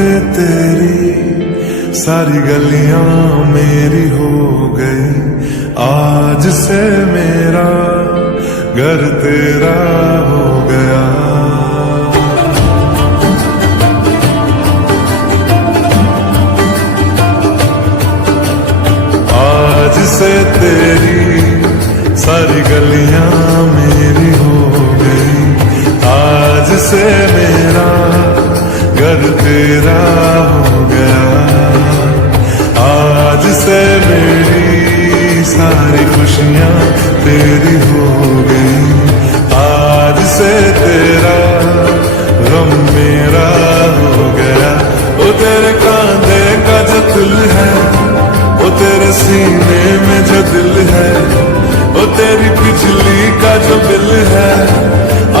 से तेरी सारी गलियां मेरी हो गई, आज से मेरा घर तेरा हो गया। आज से तेरी सारी गलियां मेरी हो गई, आज से मेरा घर तेरा हो गया। आज से मेरी सारी खुशियां तेरी हो गई, आज से तेरा गम मेरा हो गया। ओ तेरे कांधे का जो दिल है, ओ तेरे सीने में जो दिल है, ओ तेरी बिजली का जो बिल है,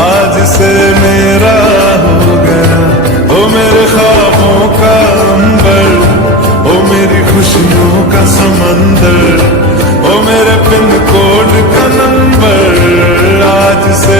आज से मेरा हो गया। ओ मेरे ख्वाबों का अंबर, ओ मेरी खुशियों का समंदर, ओ मेरे पिन कोड का नंबर, आज से